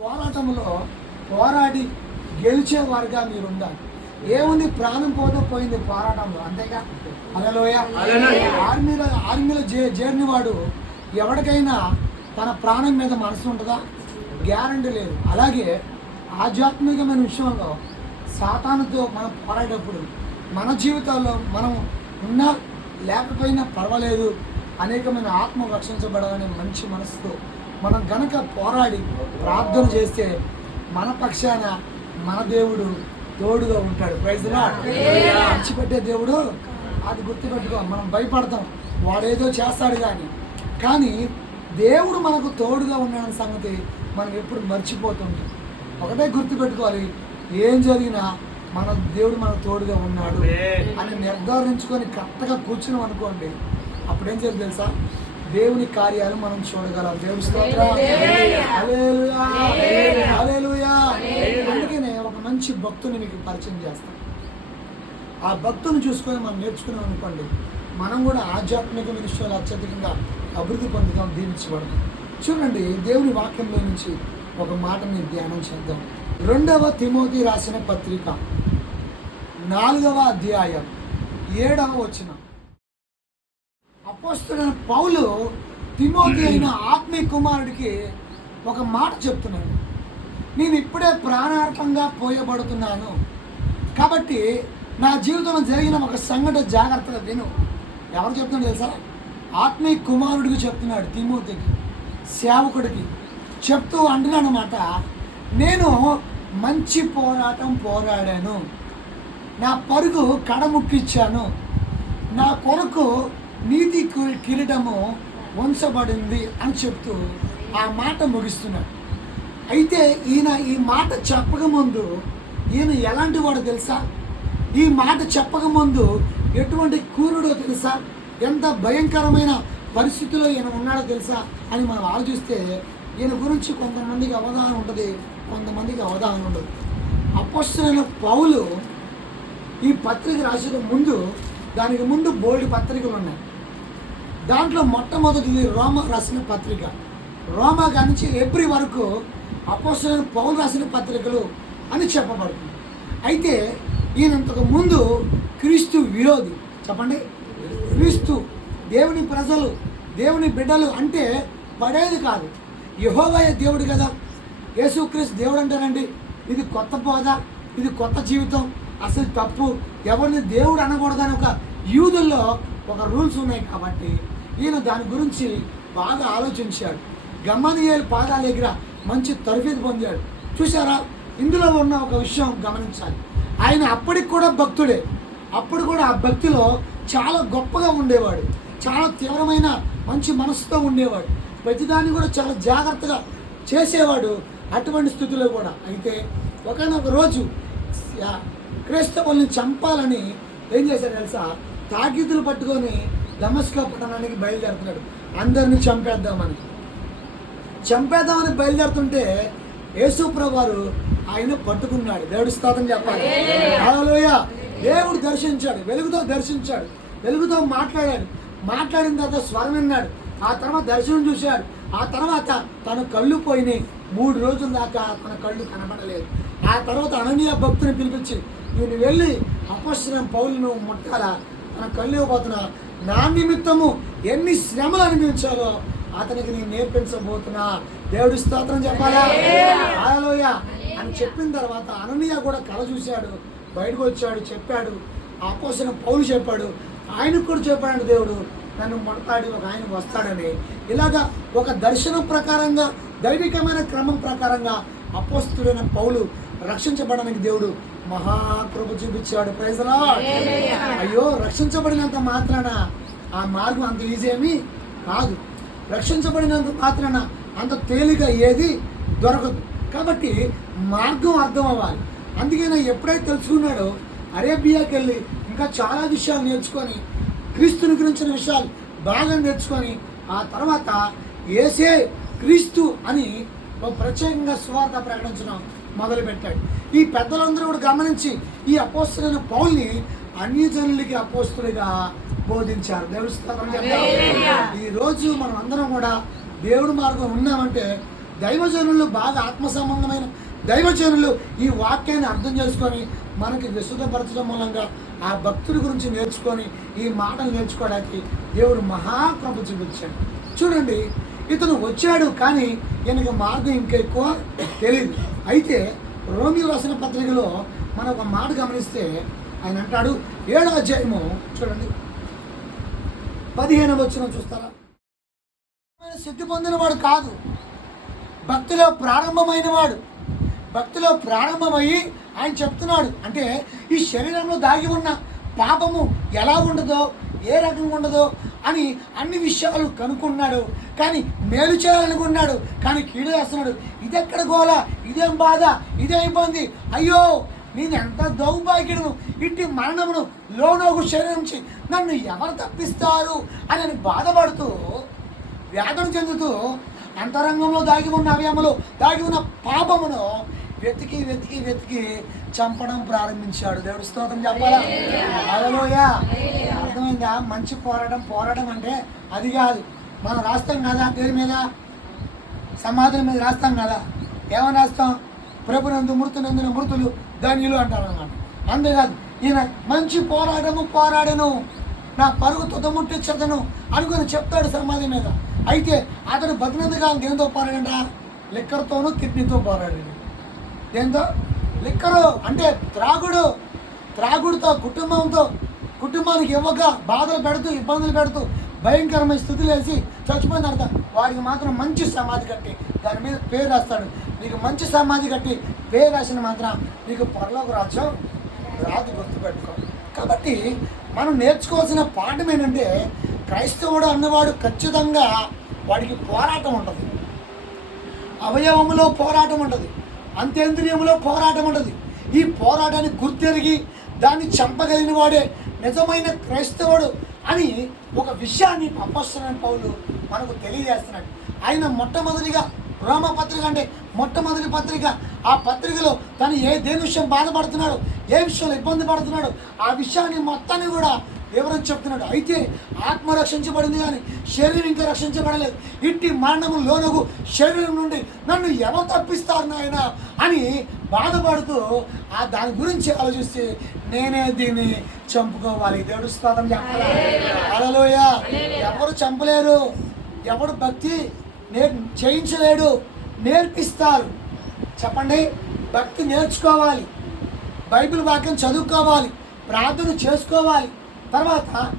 పోరాటంలో పోరాడి గెలిచేవారుగా మీరు ఉండాలి ఏముంది ప్రాణం పోతే పోయింది పోరాటంలో. అంతేగా? అలలోయ ఆర్మీలో ఆర్మీలో జే చేరిన వాడు ఎవరికైనా తన ప్రాణం మీద మనసు ఉంటుందా? గ్యారంటీ లేదు. అలాగే ఆధ్యాత్మికమైన విషయంలో సాతానుతో మనం పోరాడేటప్పుడు మన జీవితాల్లో మనం ఉన్నా లేకపోయినా పర్వాలేదు. అనేకమైన ఆత్మ రక్షించబడాలనే మంచి మనసుతో మనం గనక పోరాడి ప్రార్థన చేస్తే మన పక్షాన మన దేవుడు తోడుగా ఉంటాడు. ప్రైజ్ పంచిపెట్టే దేవుడు అది గుర్తుపెట్టుకో మనం భయపడతాం. వాడేదో చేస్తాడు కానీ కానీ దేవుడు మనకు తోడుగా ఉన్నాడన్న సంగతి మనం ఎప్పుడు మర్చిపోతుంటాం. ఒకటే గుర్తుపెట్టుకోవాలి ఏం జరిగినా మన దేవుడు మనకు తోడుగా ఉన్నాడు అని నిర్ధారించుకొని కరెక్ట్గా కూర్చున్నాం అనుకోండి అప్పుడు చేయాలి తెలుసా? దేవుని కార్యాలు మనం చూడగలం. దేవుని స్తోత్రం. అందుకనే ఒక మంచి భక్తుని మీకు పరిచయం చేస్తాం. ఆ భక్తుని చూసుకొని మనం నేర్చుకున్నాం అనుకోండి మనం కూడా ఆధ్యాత్మిక విషయాలు అత్యధికంగా అభివృద్ధి పొందుతాం దీవించబడతాం. చూడండి దేవుని వాక్యంలో నుంచి ఒక మాటని ధ్యానం చేద్దాం. రెండవ తిమోతి రాసిన పత్రిక నాలుగవ అధ్యాయం ఏడవ వచనం. అపోస్తుడైన పౌలు తిమోతి అయిన ఆత్మీయ కుమారుడికి ఒక మాట చెప్తున్నాడు. నేను ఇప్పుడే ప్రాణార్పంగా పోయబడుతున్నాను. కాబట్టి నా జీవితంలో జరిగిన ఒక సంఘటన జాగ్రత్తగా విను. ఎవరు చెప్తున్నాడు తెలుసా? ఆత్మీయ కుమారుడికి చెప్తున్నాడు తిమోతికి సేవకుడికి. చెప్తూ అంటున్నానమాట నేను మంచి పోరాటం పోరాడాను. నా పరుగు కడముక్కిచ్చాను. నా కొరకు నీతి కిరీటము వంచబడింది అని చెప్తూ ఆ మాట ముగిస్తున్నాడు. అయితే ఈయన ఈ మాట చెప్పకముందు ఈయన ఎలాంటి వాడో తెలుసా? ఈ మాట చెప్పకముందు ఎటువంటి కూరుడో తెలుసా? ఎంత భయంకరమైన పరిస్థితిలో ఈయన ఉన్నాడో తెలుసా? అని మనం ఆలోచిస్తే ఈయన గురించి కొంతమందికి అవగాహన ఉంటుంది కొంతమందికి అవగాహన ఉండదు. అపస్సులైన పౌలు ఈ పత్రిక రాసిన ముందు దానికి ముందు బోల్డ్ పత్రికలు ఉన్నాయి. దాంట్లో మొట్టమొదటిది రోమ రాసిన పత్రిక. రోమా నుంచి ఎబ్రి వరకు అపోసలైన పౌలు రాసిన పత్రికలు అని చెప్పబడుతుంది. అయితే ఈయనంతకు ముందు క్రీస్తు విరోధి. చెప్పండి. క్రీస్తు దేవుని ప్రజలు దేవుని బిడ్డలు అంటే పడేది కాదు. యహోవయ దేవుడు కదా. యేసుక్రీస్తు దేవుడు అంటారండి. ఇది కొత్త బోధ ఇది కొత్త జీవితం. అసలు తప్పు. ఎవరిని దేవుడు అనకూడదని ఒక యూదుల్లో ఒక రూల్స్ ఉన్నాయి కాబట్టి ఈయన దాని గురించి బాగా ఆలోచించాడు. గమనీయుల పాదాల దగ్గర మంచి తరఫీదు పొందాడు. చూసారా ఇందులో ఉన్న ఒక విషయం గమనించాలి. ఆయన అప్పటికి కూడా భక్తుడే. అప్పుడు కూడా ఆ భక్తిలో చాలా గొప్పగా ఉండేవాడు. చాలా తీవ్రమైన మంచి మనసుతో ఉండేవాడు. ప్రతిదాన్ని కూడా చాలా జాగ్రత్తగా చేసేవాడు అటువంటి స్థితిలో కూడా. అయితే ఒకనొక రోజు క్రైస్తవుల్ని చంపాలని ఏం చేశాడు తెలుసా? తాకీదులు పట్టుకొని దమస్కా పట్టణానికి బయలుదేరుతున్నాడు. అందరినీ చంపేద్దామని చంపేద్దామని బయలుదేరుతుంటే యేసుప్రభు వారు ఆయన పట్టుకున్నాడు. దేవుడి స్తోత్రం చెప్పాలి. హల్లెలూయా. దేవుడు దర్శించాడు. వెలుగుతో దర్శించాడు. వెలుగుతో మాట్లాడాడు. మాట్లాడిన తర్వాత స్వరం విన్నాడు. ఆ తర్వాత దర్శనం చూశాడు. ఆ తర్వాత తన కళ్ళు పోయినాయి. మూడు రోజుల దాకా తన కళ్ళు కనబడలేదు. ఆ తర్వాత అననీయ భక్తుని పిలిపించి నేను వెళ్ళి అపశ్రం పౌలను ముట్టాలా? తన కళ్ళు ఇవ్వబోతున్నా నా నిమిత్తము ఎన్ని శ్రమలు అనిపించాలో అతనికి నేను నేర్పించబోతున్నా. దేవుడి స్తోత్రం చెప్పాలా? హల్లెలూయ. అని చెప్పిన తర్వాత అననీయ కూడా కళ చూశాడు బయటకు వచ్చాడు చెప్పాడు. ఆ అపోసిన పౌలు చెప్పాడు ఆయనకు కూడా చెప్పాడు దేవుడు నన్ను మొడతాడి ఒక ఆయన వస్తాడని. ఇలాగా ఒక దర్శనం ప్రకారంగా దైవికమైన క్రమం ప్రకారంగా అపోస్తుడైన పౌలు రక్షించబడడానికి దేవుడు మహాకృప చూపించాడు. ప్రైజలా అయ్యో రక్షించబడినంత మాత్రాన ఆ మార్గం అంత ఈజీ ఏమీ కాదు. రక్షించబడినంత మాత్రాన అంత తేలిక ఏది దొరకదు. కాబట్టి మార్గం అర్థం అవ్వాలి. అందుకే నేను ఎప్పుడైతే తెలుసుకున్నాడో అరేబియాకి వెళ్ళి ఇంకా చాలా విషయాలు నేర్చుకొని క్రీస్తుని గురించిన విషయాలు బాగా నేర్చుకొని ఆ తర్వాత ఏసే క్రీస్తు అని ఒక ప్రత్యేకంగా స్వార్థ ప్రకటించడం మొదలుపెట్టాడు. ఈ పెద్దలందరూ కూడా గమనించి ఈ అపోస్తులైన పౌల్ని అన్యజనులకి అపోస్తులుగా బోధించారు. దేవుడి. ఈ రోజు మనం అందరం కూడా దేవుడి మార్గం ఉన్నామంటే దైవజనులు బాగా ఆత్మ సంబంధమైన దైవజనులు ఈ వాక్యాన్ని అర్థం చేసుకొని మనకి విశుద్ధపరచడం మూలంగా ఆ భక్తుడి గురించి నేర్చుకొని ఈ మాటలు నేర్చుకోవడానికి దేవుడు మహాకృప చూపించాడు. చూడండి ఇతను వచ్చాడు కానీ ఈయనకి మార్గం ఇంకా ఎక్కువ తెలియదు అయితే రోమియో రాసిన పత్రికలో మనం ఒక మాట గమనిస్తే ఆయన అంటాడు ఏడో అధ్యాయము చూడండి. పదిహేను వచ్చిన చూస్తారా? ఆయన సిద్ధి పొందినవాడు కాదు. భక్తిలో ప్రారంభమైన వాడు భక్తిలో ప్రారంభమయ్యి ఆయన చెప్తున్నాడు అంటే ఈ శరీరంలో దాగి ఉన్న పాపము ఎలా ఉండదో ఏ రకంగా ఉండదో అని అన్ని విషయాలు కనుక్కున్నాడు. కానీ మేలు చేయాలనుకున్నాడు. కానీ కీడు చేస్తున్నాడు. ఇదెక్కడ గోల? ఇదేం బాధ? ఇదే ఇబ్బంది? అయ్యో నేను ఎంత దౌర్భాగ్యుడును ఇట్టి మరణమును లోనోగు శరీరం నుంచి నన్ను ఎవరు తప్పిస్తారు? అని నేను బాధపడుతూ వేదన చెందుతూ అంతరంగంలో దాగి ఉన్న అవయములు దాగి ఉన్న పాపమును వెతికి వెతికి వెతికి చంపడం ప్రారంభించాడు. దేవుడి స్తోత్రం చెప్పాలా? అలలోయ అర్థమైందా? మంచి పోరాటం పోరాటం అంటే అది కాదు. మనం రాస్తాం కదా దేని మీద? సమాధుల మీద రాస్తాం కదా? ఏమని రాస్తాం? ప్రభునందు మృతునందున మృతులు ధన్యులు అంటారు అన్నమాట. అంతేకాదు ఈయన మంచి పోరాటము పోరాడను. నా పరుగు తుదముట్టించదను అనుకుని చెప్తాడు సమాధి మీద. అయితే అతడు బతినందుగా దేనితో పోరాడంట? లిక్కర్తోనూ కిడ్నీతో పోరాడాడు. దేంతో లిక్కరు. అంటే త్రాగుడు. త్రాగుడితో కుటుంబంతో కుటుంబానికి ఇవ్వక బాధలు పెడుతూ ఇబ్బందులు పెడుతూ భయంకరమైన స్థితిలో వేసి చచ్చిపోయిన తర్వాత వాడికి మాత్రం మంచి సమాధి కట్టి దాని మీద పేరు రాస్తాడు. నీకు మంచి సమాధి కట్టి పేరు రాసిన మాత్రం నీకు పొరలోకి రాజ్యం రాదు గుర్తుపెట్టుకో. కాబట్టి మనం నేర్చుకోవాల్సిన పాఠం ఏంటంటే క్రైస్తవుడు అన్నవాడు ఖచ్చితంగా వాడికి పోరాటం ఉంటుంది అవయవములో పోరాటం ఉంటుంది అంతేంద్రియంలో పోరాటం ఉంటుంది. ఈ పోరాటాన్ని గుర్తెరిగి దాన్ని చంపగలిగిన వాడే నిజమైన క్రైస్తవుడు అని ఒక విషయాన్ని అపస్తున్న పౌలు మనకు తెలియజేస్తున్నాడు. ఆయన మొట్టమొదటిగా రోమ పత్రిక అంటే మొట్టమొదటి పత్రిక. ఆ పత్రికలో తను ఏ దేని విషయం బాధపడుతున్నాడు ఏ విషయంలో ఇబ్బంది పడుతున్నాడు ఆ విషయాన్ని మొత్తాన్ని కూడా వివరించి చెప్తున్నాడు. అయితే ఆత్మ రక్షించబడింది కానీ శరీరం ఇంకా రక్షించబడలేదు. ఇట్టి మరణము లోనగు శరీరం నుండి నన్ను ఎవరు తప్పిస్తారు నాయన అని బాధపడుతూ ఆ దాని గురించి ఆలోచిస్తే నేనే దీన్ని చంపుకోవాలి. దేవుడు స్తోత్రం చెప్పాలి? అలలోయ ఎవరు చంపలేరు? ఎవడు భక్తి నేర్ చేయించలేడు నేర్పిస్తారు. చెప్పండి? భక్తి నేర్చుకోవాలి. బైబిల్ వాక్యం చదువుకోవాలి. ప్రార్థన చేసుకోవాలి. తర్వాత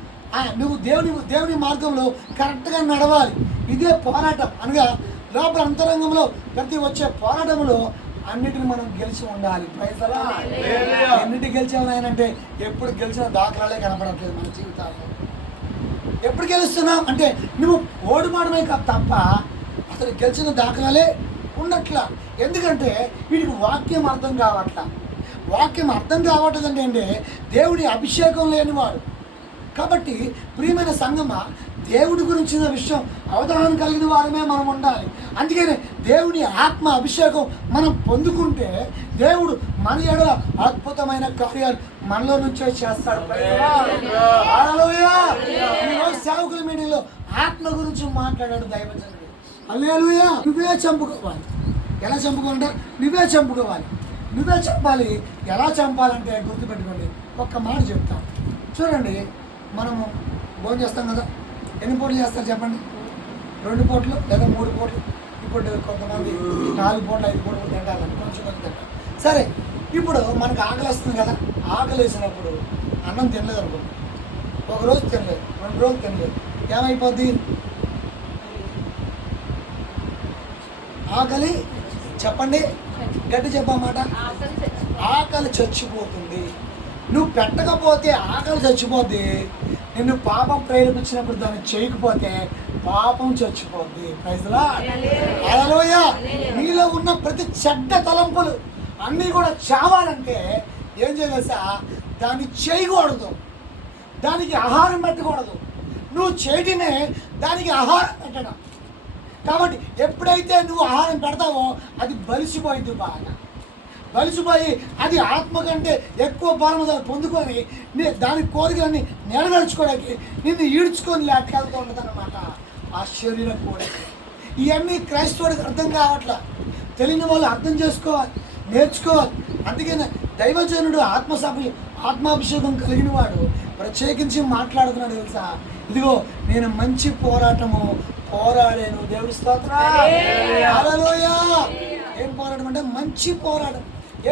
నువ్వు దేవుని దేవుని మార్గంలో కరెక్ట్గా నడవాలి. ఇదే పోరాటం. అనగా లోపల అంతరంగంలో ప్రతి వచ్చే పోరాటంలో అన్నిటిని మనం గెలిచి ఉండాలి. పైసలా ఎన్నిటి గెలిచామంటే ఎప్పుడు గెలిచిన దాఖలాలే కనపడట్లేదు మన జీవితాల్లో. ఎప్పుడు గెలుస్తున్నాం అంటే నువ్వు కాదు తప్ప అసలు గెలిచిన దాఖలాలే ఉండట్లా ఎందుకంటే వీడికి వాక్యం అర్థం కావట్లా. వాక్యం అర్థం కావట్లేదంటే అంటే దేవుడి అభిషేకం లేనివాడు కాబట్టి ప్రియమైన సంగమ దేవుడి గురించిన విషయం అవగాహన కలిగిన వారమే మనం ఉండాలి. అందుకనే దేవుని ఆత్మ అభిషేకం మనం పొందుకుంటే దేవుడు మన ఎడల అద్భుతమైన కార్యాలు మనలో నుంచే చేస్తాడు. ఈరోజు సేవకుల మీడియాలో ఆత్మ గురించి మాట్లాడాడు దైవజనుడు. అల్లేలుయా నువ్వే చంపుకోవాలి. ఎలా చంపుకోవాలంటే నువ్వే చంపుకోవాలి. నువ్వే చంపాలి. ఎలా చంపాలంటే గుర్తుపెట్టుకోండి. ఒక్క మాట చెప్తాం. చూడండి మనము భోజనం చేస్తాం కదా. ఎన్ని పూటలు చేస్తారు చెప్పండి? రెండు పూటలు లేదా మూడు పూటలు? ఇప్పుడు కొంతమంది నాలుగు పూటలు ఐదు పూటలు తింటారు. కొంచెం కొంచెం తింటారు. సరే ఇప్పుడు మనకు ఆకలి వస్తుంది కదా. ఆకలి వేసినప్పుడు అన్నం తినలేదు అనుకో ఒక రోజు తినలేదు రెండు రోజులు తినలేదు. ఏమైపోద్ది? ఆకలి చెప్పండి. గట్టి చెప్పమాట ఆకలి చచ్చిపోతుంది. నువ్వు పెట్టకపోతే ఆకలి చచ్చిపోద్ది. నిన్ను పాపం ప్రేరేపించినప్పుడు దాన్ని చేయకపోతే పాపం చచ్చిపోద్ది. ప్రైజ్లా అలలోయ నీలో ఉన్న ప్రతి చెడ్డ తలంపులు అన్నీ కూడా చావాలంటే ఏం చేయాలి దాన్ని చేయకూడదు. దానికి ఆహారం పెట్టకూడదు. నువ్వు చేయటమే దానికి ఆహారం పెట్టడం. కాబట్టి ఎప్పుడైతే నువ్వు ఆహారం పెడతావో అది బలిసిపోయింది బాగా. బలిసిపోయి అది ఆత్మ కంటే ఎక్కువ బలం దాన్ని పొందుకొని నీ దాని కోరికలన్నీ నెరవేర్చుకోవడానికి నిన్ను ఈడ్చుకొని లేకెళ్తూ ఉండదన్నమాట ఆ శరీరం కూడా. ఇవన్నీ క్రైస్తవుడికి అర్థం కావట్లా. తెలియని వాళ్ళు అర్థం చేసుకోవాలి నేర్చుకోవాలి. అందుకనే దైవజనుడు ఆత్మసభ ఆత్మాభిషేకం కలిగిన వాడు ప్రత్యేకించి మాట్లాడుతున్నాడు తెలుసా? ఇదిగో నేను మంచి పోరాటము పోరాడాను. దేవుడి స్తోత్ర ఏం పోరాటం అంటే మంచి పోరాటం.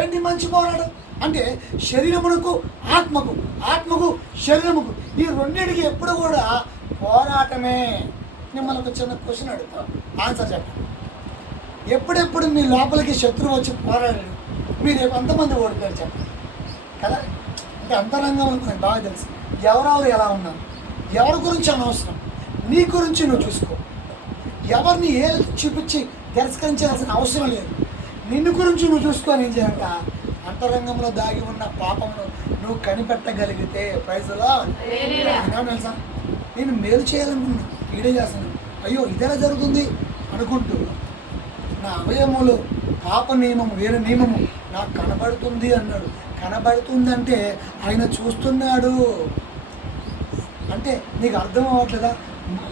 ఏంటి మంచి పోరాటం? అంటే శరీరమునకు ఆత్మకు ఆత్మకు శరీరముకు. ఈ రెండింటికి ఎప్పుడు కూడా పోరాటమే. మిమ్మల్ని ఒక చిన్న క్వశ్చన్ అడుగుతా. ఆన్సర్ చెప్పండి ఎప్పుడెప్పుడు మీ లోపలికి శత్రువు వచ్చి పోరాడాడు? మీరు ఎంతమంది ఓడిపోయారు చెప్పండి. కదా? అంటే అంతరంగం మనకు బాగా తెలుసు. ఎవరెవరు ఎలా ఉన్నారు? ఎవరి గురించి అనవసరం? నీ గురించి నువ్వు చూసుకో. ఎవరిని ఏ చూపించి తిరస్కరించాల్సిన అవసరం లేదు. నిన్ను గురించి నువ్వు చూసుకొని ఏం చేయాలంట? అంతరంగంలో దాగి ఉన్న పాపమును నువ్వు కనిపెట్టగలిగితే ప్రైజ్లో తెలుసా? నేను మేలు చేయాలనుకున్నా ఈడే చేస్తాను అయ్యో ఇదేలా జరుగుతుంది? అనుకుంటూ నా అవయములు పాప నియమము వేరే నియమము నాకు కనబడుతుంది అన్నాడు. కనబడుతుందంటే ఆయన చూస్తున్నాడు. అంటే నీకు అర్థం అవ్వట్లేదా?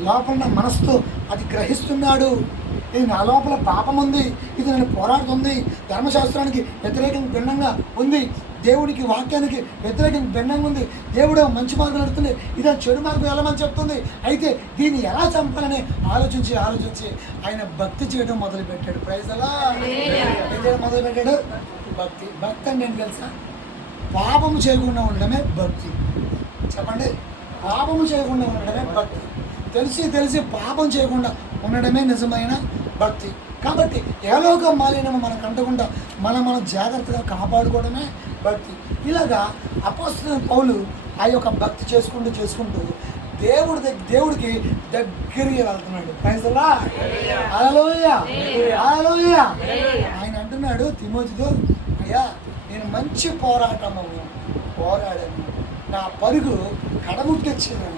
లోపల నా మనసుతో అది గ్రహిస్తున్నాడు. ఇది నా లోపల పాపం ఉంది. ఇది నన్ను పోరాడుతుంది. ధర్మశాస్త్రానికి వ్యతిరేకంగా భిన్నంగా ఉంది. దేవుడికి వాక్యానికి వ్యతిరేకంగా భిన్నంగా ఉంది. దేవుడు మంచి మార్గం నడుతుంది ఇది చెడు మార్గం వెళ్ళమని చెప్తుంది? అయితే దీన్ని ఎలా చంపాలని ఆలోచించి ఆలోచించి ఆయన భక్తి చేయడం మొదలుపెట్టాడు. ప్రైజ్ అలా మొదలుపెట్టాడు? భక్తి. భక్తి అంటే ఏంటి తెలుసా? పాపం చేయకుండా ఉండడమే భక్తి. చెప్పండి. పాపము చేయకుండా ఉండడమే భక్తి. తెలిసి తెలిసి పాపం చేయకుండా ఉండడమే నిజమైన భక్తి. కాబట్టి ఏలోక మాలిన్యము మనకు అంటకుండా మనం మనం జాగ్రత్తగా కాపాడుకోవడమే భక్తి. ఇలాగా అపోస్తున్న పౌలు ఆ యొక్క భక్తి చేసుకుంటూ చేసుకుంటూ దేవుడి దగ్గర దేవుడికి దగ్గరికి వెళ్తున్నాడు. ప్రైజలా హల్లెలూయా హల్లెలూయా ఆయన అంటున్నాడు తిమోతితో అయ్యా నేను మంచి పోరాటము పోరాడాను. నా పరుగు కడముట్టొచ్చాను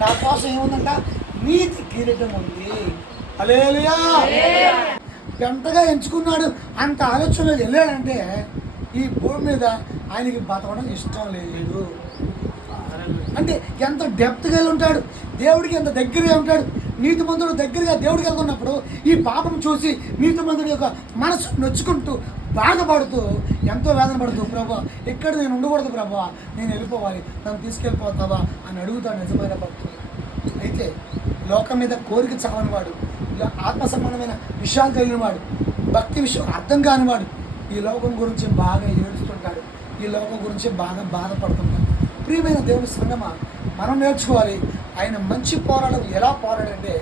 నా కోసం ఏముందంట? నీతి కిరీటం ఉంది. అలేలుయా ఎంతగా ఎంచుకున్నాడు అంత ఆలోచనలో వెళ్ళాడంటే ఈ భూమి మీద ఆయనకి బతకడం ఇష్టం లేదు. అంటే ఎంత డెప్త్గా వెళ్ళి ఉంటాడు దేవుడికి ఎంత దగ్గరగా ఉంటాడు నీతిమంతుడు దగ్గరగా దేవుడికి వెళ్తున్నప్పుడు ఈ పాపం చూసి నీతిమంతుడి యొక్క మనసు నొచ్చుకుంటూ బాధపడుతూ ఎంతో వేదన పడుతూ ప్రభా ఎక్కడ నేను ఉండకూడదు ప్రభా నేను వెళ్ళిపోవాలి నన్ను తీసుకెళ్ళిపోతావా? అని అడుగుతాడు నిజమైన భక్తులు అయితే లోకం మీద కోరిక చావని వాడు ఇలా ఆత్మ సంబంధమైన విషయాలు కలిగిన వాడు భక్తి విషయం అర్థం కానివాడు ఈ లోకం గురించి బాగా ఏడుస్తుంటాడు ఈ లోకం గురించి బాగా బాధపడుతుంటాడు. ప్రియమైన దేవుని సంగమా మనం నేర్చుకోవాలి. ఆయన మంచి పోరాటం ఎలా పోరాడంటే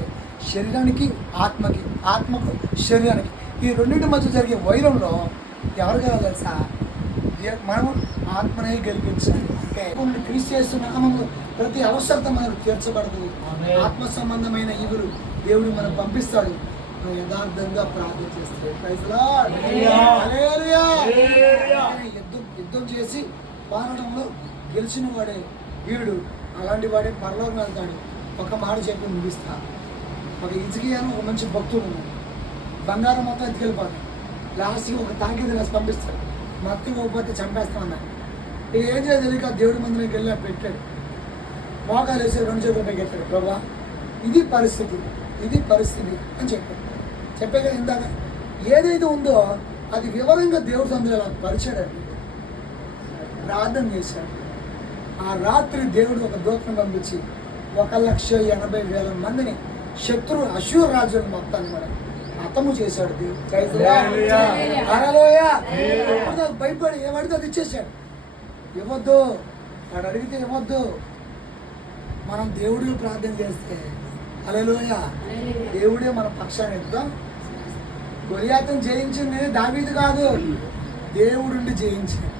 శరీరానికి ఆత్మకి ఆత్మకు శరీరానికి. ఈ రెండింటి మధ్య జరిగే వైరంలో ఎవరు కావాలి తెలుసా? మనం ఆత్మనే గెలిపించాలి. అంటే కొన్ని క్రీస్తు చేస్తున్నాము ప్రతి అవసరత మనకు తీర్చబడదు. ఆత్మ సంబంధమైన ఇవురు దేవుడు మనకు పంపిస్తాడు. నువ్వు యథార్థంగా ప్రార్థన చేస్తే. యుద్ధం యుద్ధం చేసి పోరాటంలో గెలిచిన వాడే వీడు అలాంటి వాడే పరలోకం వెళ్తాడు. ఒక మాట చెప్పి ముగిస్తా. ఒక ఇజికియాను ఒక మంచి భక్తుడు ఉన్నాడు. బంగారం మొత్తం ఎత్తుకెళ్ళిపోతాడు లాస్ట్కి ఒక తాకిద రాసి పంపిస్తాడు. మొత్తం ఇవ్వకపోతే చంపేస్తామన్నాడు. ఇక ఏం చేయాలి తెలియక దేవుడి మందిరికి వెళ్ళి పెట్టాడు. మోకాలు వేసి రెండు చేతులు పైకి ప్రభా ఇది పరిస్థితి ఇది పరిస్థితి అని చెప్పాడు. చెప్పాక ఇందాక ఏదైతే ఉందో అది వివరంగా దేవుడి సందులో పరిచాడు ప్రార్థన చేశాడు. ఆ రాత్రి దేవుడు ఒక దూతను పంపించి ఒక లక్ష ఎనభై వేల మందిని శత్రు అశూర్ రాజులను మొత్తాన్ని కూడా హతము చేశాడు దేవుడు. భయపడి ఏమడితే అది ఇచ్చేసాడు ఇవ్వద్దు. వాడు అడిగితే ఇవ్వద్దు. మనం దేవుడిని ప్రార్థన చేస్తే అలలోయ దేవుడే మన పక్షాన్ని యుద్ధం గొలియాతం జయించింది దావీదు కాదు. దేవుడుండి జయించాడు.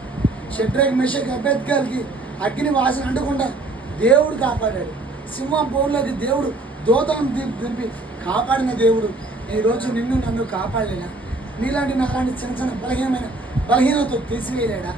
షడ్రక్ మెషక్ అభ్యర్థికి అగ్ని వాసన అంటకుండా దేవుడు కాపాడాడు. సింహం పౌరులకి దేవుడు దోతలను దింపి కాపాడిన దేవుడు. ఈరోజు నిన్ను నన్ను కాపాడలేడా? నీలాంటి నాలాంటి చిన్న చిన్న బలహీనమైన బలహీనతో తీసివేయలేడా?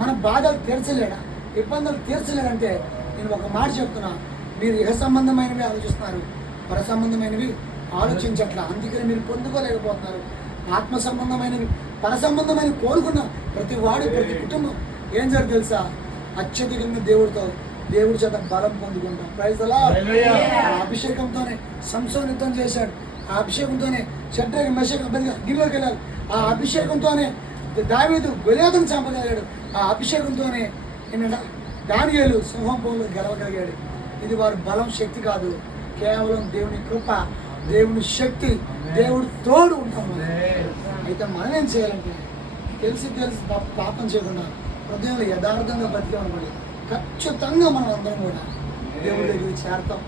మన బాధలు తీర్చలేడా? ఇబ్బందులు తీర్చలేడంటే నేను ఒక మాట చెప్తున్నా. మీరు ఇహ సంబంధమైనవి ఆలోచిస్తున్నారు? పర సంబంధమైనవి ఆలోచించట్లా. అందుకని మీరు పొందుకోలేకపోతున్నారు. ఆత్మ సంబంధమైనవి పర సంబంధమైన కోరుకున్న ప్రతి వాడు ప్రతి కుటుంబం. ఏం జరుగుతుంది తెలుసా? అత్యధికంగా దేవుడితో. దేవుడి చేత బలం పొందుకుంటాం. ప్రైజ్ అలా. అభిషేకంతోనే సంసోన్ యుద్ధం చేశాడు. ఆ అభిషేకంతోనే షడ్డకి మెషక్ గిల్లోకి వెళ్ళాలి. ఆ అభిషేకంతోనే దావీదు గొలియాతును చంపగలిగాడు. ఆ అభిషేకంతోనే ఏంటంటే దానియేలు సింహంలో గెలవగలిగాడు. ఇది వారి బలం శక్తి కాదు. కేవలం దేవుని కృప దేవుని శక్తి దేవుడు తోడు ఉంటాం అయితే మనం ఏం చేయాలంటే తెలిసి తెలిసి పాపం చేయకుండా హృదయంలో యథార్థంగా బతికామనుకోండి ఖచ్చితంగా మనం అందరం కూడా దేవుడి దగ్గరికి చేరతాం.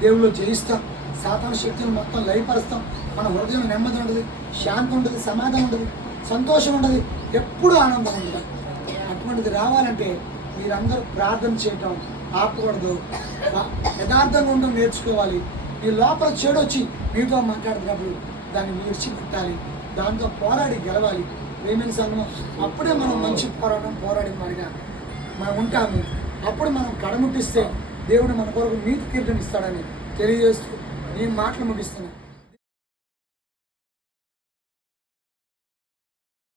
దేవుళ్ళు జయిస్తాం. సాతాన శక్తులను మొత్తం లయపరుస్తాం. మన హృదయం నెమ్మది ఉండదు శాంతి ఉండదు సమాధానం ఉండదు సంతోషం ఉండదు ఎప్పుడు ఆనందం ఉండదు. అటువంటిది రావాలంటే మీరందరూ ప్రార్థన చేయటం ఆపకూడదు. యథార్థంగా ఉండడం నేర్చుకోవాలి. మీ లోపల చెడు వచ్చి మీతో మాట్లాడుతున్నప్పుడు దాన్ని విడిచిపెట్టాలి. దాంతో పోరాడి గెలవాలి. ప్రేమిన సంఘం అప్పుడే మనం మంచి పోరాటం పోరాడి మరిగా మనం ఉంటాము. అప్పుడు మనం కడముట్టిస్తే దేవుడు మన కొరకు మీకు కీర్తన ఇస్తాడని తెలియజేస్తూ నేను మాటలు ముగిస్తున్నాను